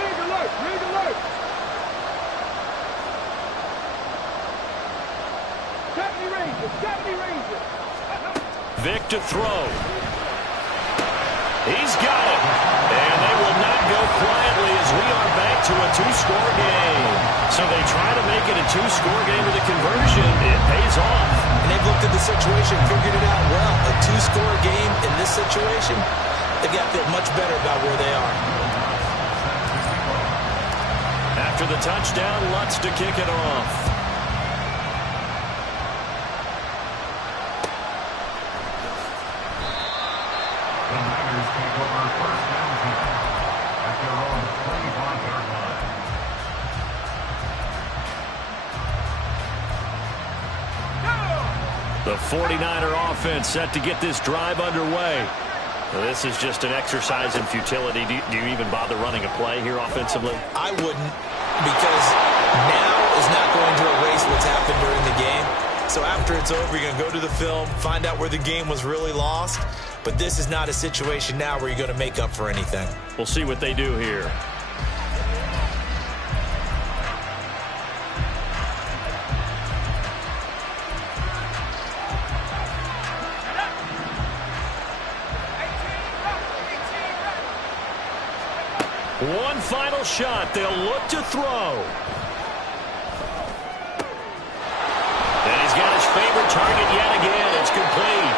Read alert. Read alert. 70 Rangers. 70 Rangers. Vic to throw. He's got it. And they will not go quietly as we are back to a two-score game. So they try to make it a two-score game with a conversion. It pays off. And they've looked at the situation, figured it out well. A two-score game in this situation, they've got to feel much better about where they are. After the touchdown, Lutz to kick it off. The Niners take over first down team at their own 25-yard line. The 49er offense set to get this drive underway. Well, this is just an exercise in futility. Do you even bother running a play here offensively? I wouldn't, because now is not going to erase what's happened during the game. So after it's over, you're going to go to the film, find out where the game was really lost. But this is not a situation now where you're going to make up for anything. We'll see what they do here. One final shot. They'll look to throw. And he's got his favorite target yet again. It's complete.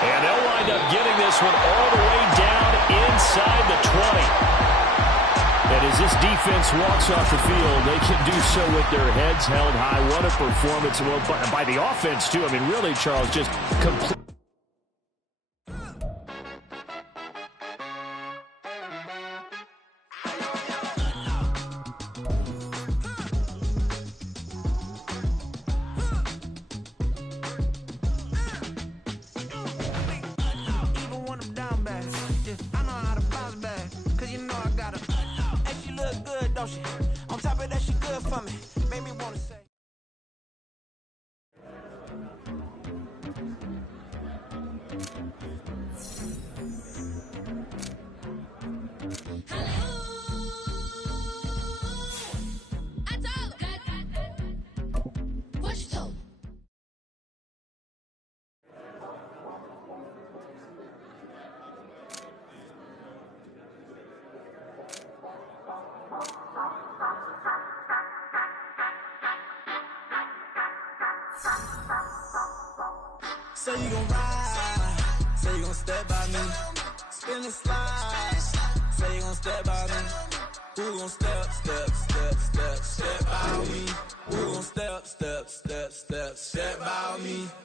And they'll wind up getting this one all the way down inside the 20. And as this defense walks off the field, they can do so with their heads held high. What a performance. Well, by the offense, too. I mean, really, Charles, just complete. On top of that, she good for me. Made me want to say. Say you gon' ride, say you gon' step by me, spin and slide, say you gon' step by me, who gon' step by me, who gon' step by me.